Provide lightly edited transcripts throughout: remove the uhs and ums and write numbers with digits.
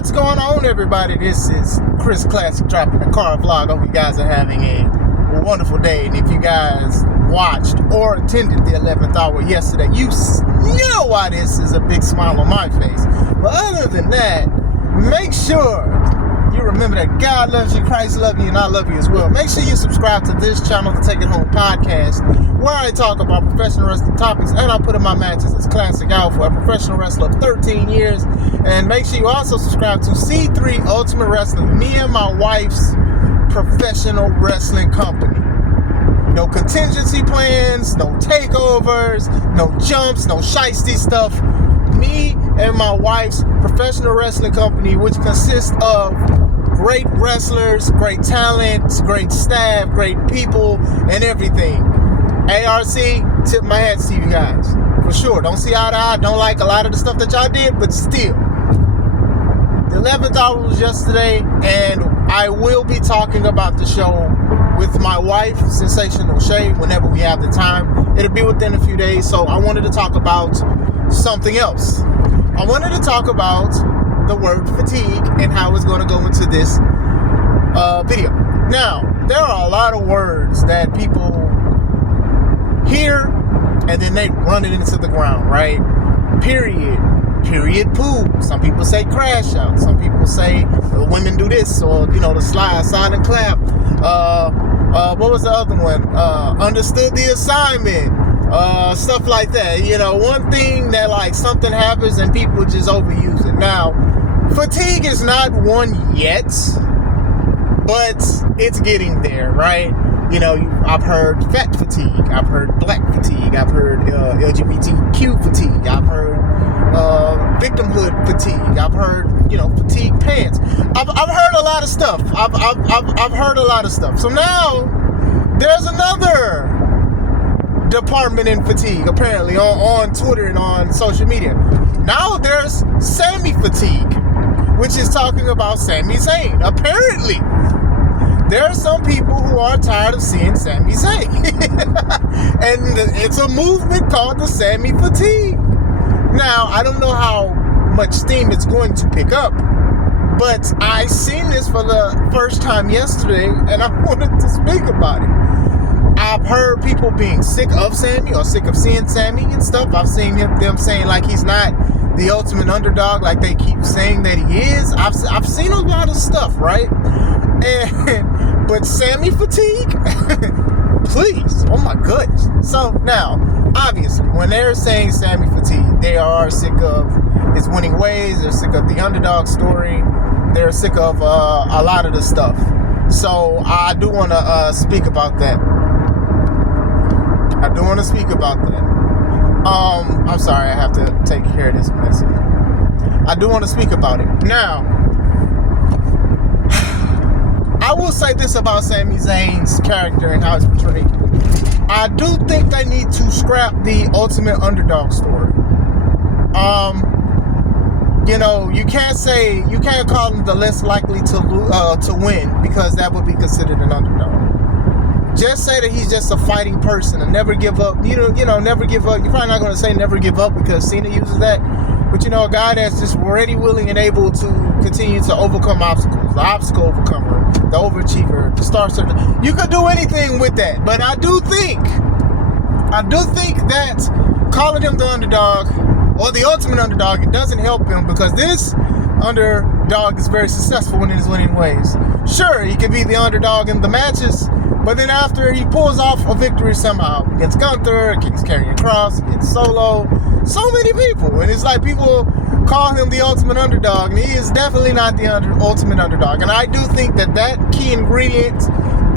What's going on, everybody? This is Chris Classic dropping a car vlog. Hope you guys are having a wonderful day. And if you guys watched or attended the 11th hour yesterday, you know why this is a big smile on my face. But other than that, make sure you remember that God loves you, Christ loves you, and I love you as well. Make sure you subscribe to this channel, the Take It Home podcast, where I talk about professional wrestling topics and I put in my matches as classic alpha, a professional wrestler of 13 years. And make sure you also subscribe to C3 Ultimate Wrestling, me and my wife's professional wrestling company. No contingency plans, no takeovers, no jumps, no shiesty stuff. Me and my wife's professional wrestling company, which consists of great wrestlers, great talent, great staff, great people, and everything. ARC, tip my hat to you guys. For sure. Don't see eye to eye. Don't like a lot of the stuff that y'all did, but still. The 11th hour was yesterday, and I will be talking about the show with my wife, Sensational Shay, whenever we have the time. It'll be within a few days, so I wanted to talk about something else. I wanted to talk about the word fatigue and how it's going to go into this video. Now, there are a lot of words that people hear and then they run it into the ground, right? Period poo. Some people say crash out. Some people say women do this, or the silent clap. What was the other one? Understood the assignment. Stuff like that. One thing that like something happens and people just overuse it. Now, fatigue is not one yet, but it's getting there, right? I've heard fat fatigue. I've heard black fatigue. I've heard LGBTQ fatigue. I've heard victimhood fatigue. I've heard fatigue pants. I've heard a lot of stuff. I've heard a lot of stuff. So now there's another department in fatigue, apparently, on Twitter and on social media. Now there's Sami fatigue, which is talking about Sami Zayn. Apparently, there are some people who are tired of seeing Sami Zayn. And it's a movement called the Sami fatigue. Now, I don't know how much steam it's going to pick up, but I seen this for the first time yesterday, and I wanted to speak about it. I've heard people being sick of Sami or sick of seeing Sami and stuff. I've seen them saying like he's not the ultimate underdog like they keep saying that he is. I've seen a lot of stuff, right? But Sami fatigue? Please. Oh my goodness. So now, obviously, when they're saying Sami fatigue, they are sick of his winning ways. They're sick of the underdog story. They're sick of a lot of the stuff. So I do want to speak about that. I'm sorry, I have to take care of this message. I do want to speak about it. Now, I will say this about Sami Zayn's character and how it's portrayed. I do think they need to scrap the ultimate underdog story. You can't call him the less likely to win, because that would be considered an underdog. Just say that he's just a fighting person and never give up. Never give up. You're probably not going to say never give up because Cena uses that. But a guy that's just ready, willing, and able to continue to overcome obstacles. The obstacle overcomer, the overachiever, the star searcher. You could do anything with that. But I do think that calling him the underdog or the ultimate underdog, it doesn't help him, because this underdog is very successful in his winning ways. Sure, he could be the underdog in the matches, but then after he pulls off a victory somehow against Gunther, against Karrion Kross, against Solo, so many people, and it's like people call him the ultimate underdog, and he is definitely not the ultimate underdog. And I do think that key ingredient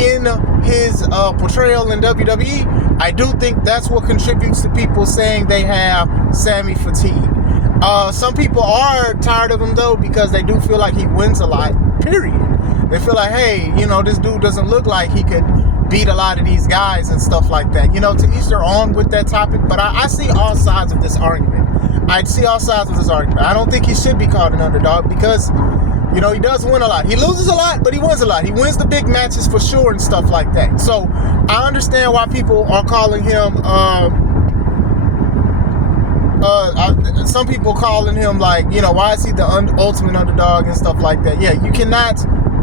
in his portrayal in WWE, I do think that's what contributes to people saying they have Sami fatigue. Some people are tired of him though, because they do feel like he wins a lot, period. They feel like, hey, this dude doesn't look like he could beat a lot of these guys and stuff like that. To each their own with that topic, but I see all sides of this argument. I don't think he should be called an underdog, because he does win a lot. He loses a lot, but he wins a lot. He wins the big matches for sure and stuff like that. So I understand why people are calling him some people calling him like, why is he the ultimate underdog and stuff like that. Yeah, you cannot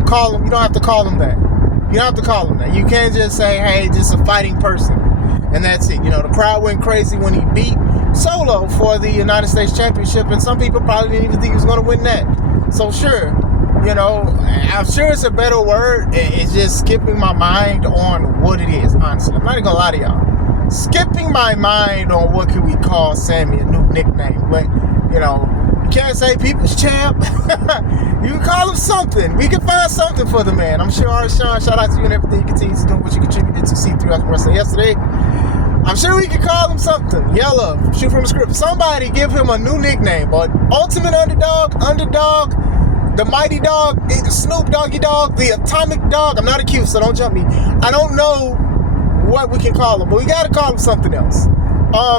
call him. You don't have to call him that. You don't have to call him that. You can't just say, hey, just a fighting person, and that's it. The crowd went crazy when he beat Solo for the United States Championship, and some people probably didn't even think he was going to win that. So sure, I'm sure it's a better word. It's just skipping my mind on what it is, honestly. I'm not even going to lie to y'all. Skipping my mind on what can we call Sami a new nickname. But, you can't say People's Champ. You can call him something. We can find something for the man. I'm sure Sean, shout out to you and everything you continue to do, what you contributed to see throughout the rest of yesterday. I'm sure we can call him something. Yellow, shoot from the script. Somebody give him a new nickname. But ultimate underdog, the mighty dog, Snoop Doggy Dog, the atomic dog. I'm not accused, so don't jump me. I don't know what we can call him, but we got to call him something else.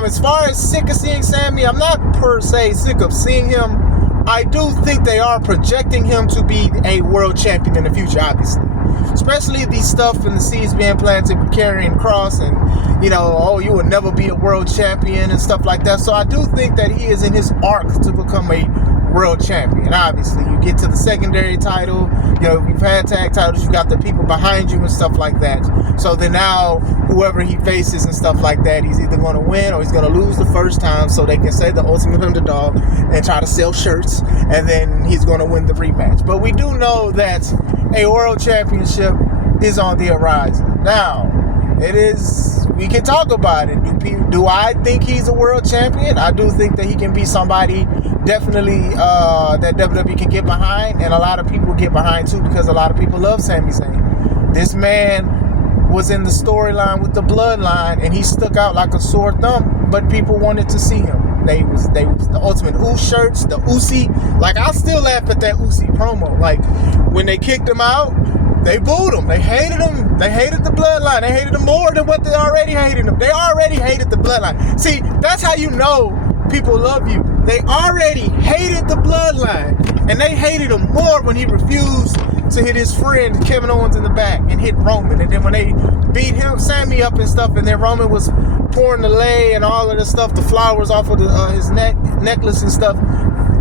As far as sick of seeing Sami, I'm not per se sick of seeing him. I do think they are projecting him to be a world champion in the future, obviously. Especially the stuff and the seeds being planted with Karrion Kross and, you will never be a world champion and stuff like that. So I do think that he is in his arc to become a world champion. Obviously, you get to the secondary title, you've had tag titles, you got the people behind you and stuff like that. So then now, whoever he faces and stuff like that, he's either going to win or he's going to lose the first time so they can say the ultimate underdog and try to sell shirts, and then he's going to win the rematch. But we do know that a world championship is on the horizon. Now, we can talk about it. Do I think he's a world champion? I do think that he can be somebody definitely that WWE can get behind, and a lot of people get behind too, because a lot of people love Sami Zayn. This man was in the storyline with the Bloodline, and he stuck out like a sore thumb, but people wanted to see him. They was the ultimate Uso shirts, the Usi. Like, I still laugh at that Usi promo. Like, when they kicked him out, they booed him. They hated him. They hated the Bloodline. They hated him more than what they already hated him. They already hated the Bloodline. See, that's how you know people love you. They already hated the Bloodline, and they hated him more when he refused to hit his friend Kevin Owens in the back and hit Roman. And then when they beat Sami up and stuff, and then Roman was pouring the lei and all of the stuff, the flowers off of his necklace and stuff,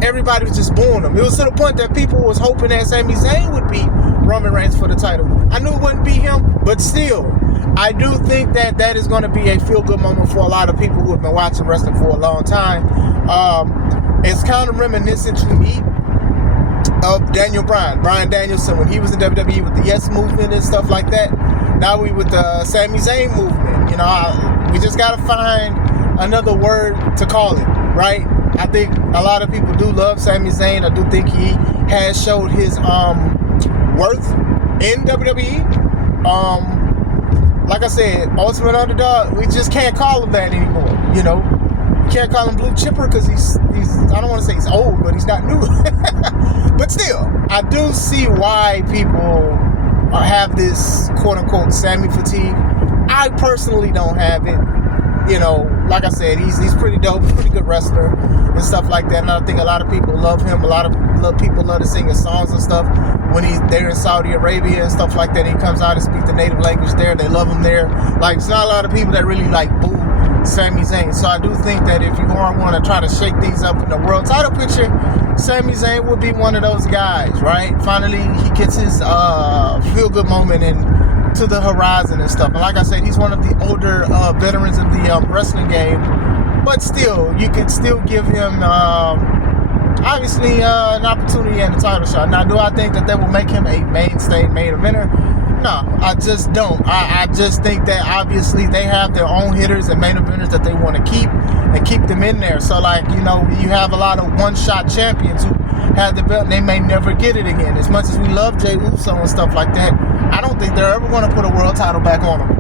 everybody was just booing him. It was to the point that people was hoping that Sami Zayn would beat Roman Reigns for the title. I knew it wouldn't be him, but still, I do think that is going to be a feel-good moment for a lot of people who have been watching wrestling for a long time. It's kind of reminiscent to me of Brian Danielson, when he was in WWE with the Yes Movement and stuff like that. Now we with the Sami Zayn movement. We just got to find another word to call it, right? I think a lot of people do love Sami Zayn. I do think he has showed his worth in WWE. Like I said, ultimate underdog, we just can't call him that anymore. You can't call him Blue Chipper because he's I don't want to say he's old, but he's not new. But still, I do see why people have this quote-unquote Sami fatigue. I personally don't have it. Like I said, he's pretty dope, pretty good wrestler and stuff like that. And I think a lot of people love him. A lot of people love to sing his songs and stuff. When he's there in Saudi Arabia and stuff like that, he comes out and speaks the native language there. They love him there. Like, it's not a lot of people that really boo Sami Zayn. So I do think that if you want to try to shake things up in the world title picture, Sami Zayn would be one of those guys, right? Finally, he gets his feel-good moment to the horizon and stuff. And like I said, he's one of the older veterans of the wrestling game. But still, you can still give him, obviously, an opportunity and a title shot. Now, do I think that will make him a mainstay main eventer? No, I just don't. I just think that obviously they have their own hitters and main eventers that they want to keep and keep them in there. So, you have a lot of one-shot champions who have the belt and they may never get it again. As much as we love Jey Uso and stuff like that, I don't think they're ever going to put a world title back on him.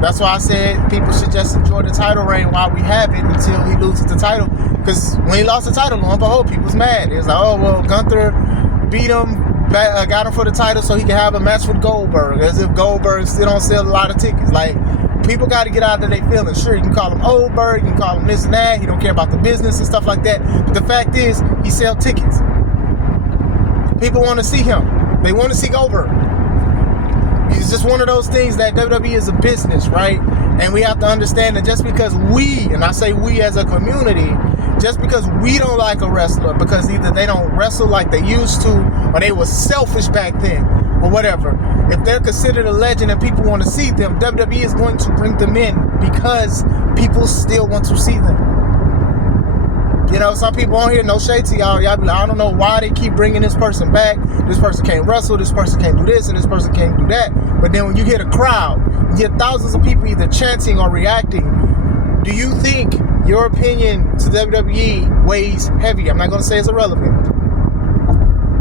That's why I said people should just enjoy the title reign while we have it until he loses the title. Because when he lost the title, lo and behold, people's mad. It was like, oh, well, Gunther beat him, got him for the title so he can have a match with Goldberg, as if Goldberg still don't sell a lot of tickets. Like, people got to get out of their feelings. Sure, you can call him Goldberg, you can call him this and that, he don't care about the business and stuff like that, but the fact is, he sells tickets. People want to see him. They want to see Goldberg. It's just one of those things that WWE is a business, right? And we have to understand that just because we, and I say we as a community, just because we don't like a wrestler because either they don't wrestle like they used to or they were selfish back then or whatever, if they're considered a legend and people want to see them, WWE is going to bring them in because people still want to see them. You know, some people on here, no shade to y'all. Y'all be like, I don't know why they keep bringing this person back. This person can't wrestle. This person can't do this, and this person can't do that. But then when you hear the crowd, you hear thousands of people either chanting or reacting. Do you think your opinion to WWE weighs heavy? I'm not going to say it's irrelevant.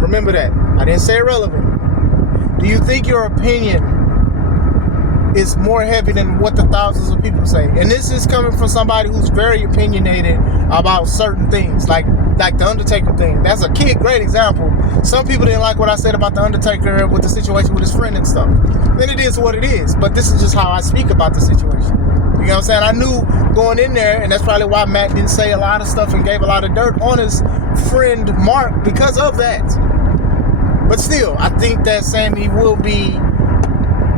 Remember that. I didn't say irrelevant. Do you think your opinion is more heavy than what the thousands of people say? And this is coming from somebody who's very opinionated about certain things, like the Undertaker thing. That's a great example. Some people didn't like what I said about the Undertaker with the situation with his friend and stuff. Then it is what it is. But this is just how I speak about the situation. You know what I'm saying? I knew going in there, and that's probably why Matt didn't say a lot of stuff and gave a lot of dirt on his friend Mark because of that. But still, I think that Sami will be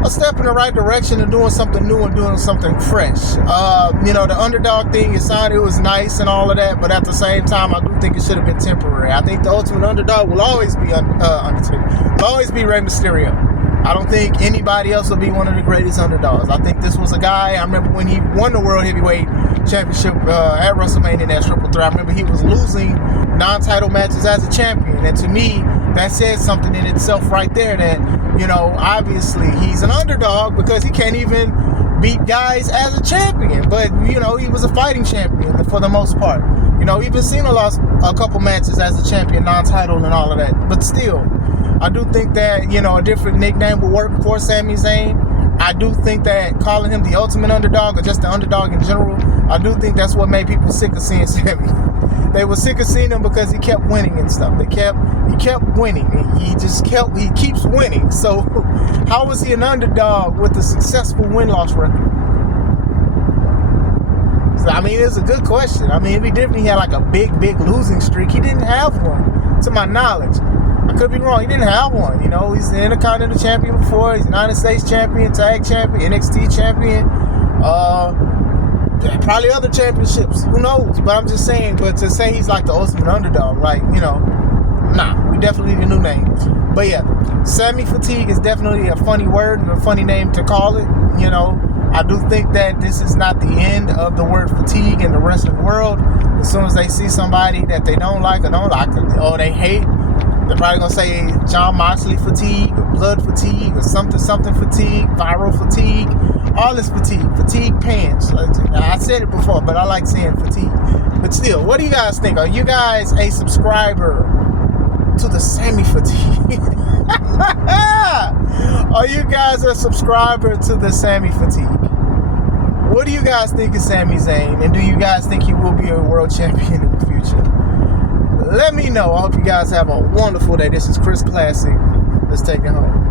a step in the right direction of doing something new and doing something fresh. You know, the underdog thing, it was nice and all of that, but at the same time, I do think it should have been temporary. I think the ultimate underdog will always be Undertaker. Will always be Rey Mysterio. I don't think anybody else will be one of the greatest underdogs. I think this was a guy, I remember when he won the World Heavyweight Championship at WrestleMania in that Triple Threat, I remember he was losing non-title matches as a champion. And to me, that says something in itself right there that, you know, obviously he's an underdog because he can't even beat guys as a champion. But, you know, he was a fighting champion for the most part. You know, even Cena lost a couple matches as a champion, non-title and all of that. But still, I do think that, you know, a different nickname would work for Sami Zayn. I do think that calling him the ultimate underdog or just the underdog in general, I do think that's what made people sick of seeing Sami. They were sick of seeing him because he kept winning and stuff. He kept winning. He keeps winning. So how was he an underdog with a successful win-loss record? So, I mean, it's a good question. I mean, it'd be different if he had like a big losing streak. He didn't have one, to my knowledge. I could be wrong. He didn't have one. You know, he's the Intercontinental Champion before. He's United States Champion, Tag Champion, NXT Champion. Probably other championships. Who knows? But I'm just saying, but to say he's like the ultimate underdog, like, you know, nah, we definitely need a new name. But yeah, Sami fatigue is definitely a funny word and a funny name to call it. You know, I do think that this is not the end of the word fatigue in the wrestling world. As soon as they see somebody that they don't like or they hate, they're probably going to say John Moxley fatigue or blood fatigue or something fatigue, viral fatigue, all this fatigue pants. I said it before, but I like saying fatigue. But still, what do you guys think? Are you guys a subscriber to the Sami fatigue? Are you guys a subscriber to the Sami fatigue? What do you guys think of Sami Zayn? And do you guys think he will be a world champion in the future? Let me know. I hope you guys have a wonderful day. This is Chris Classic. Let's take it home.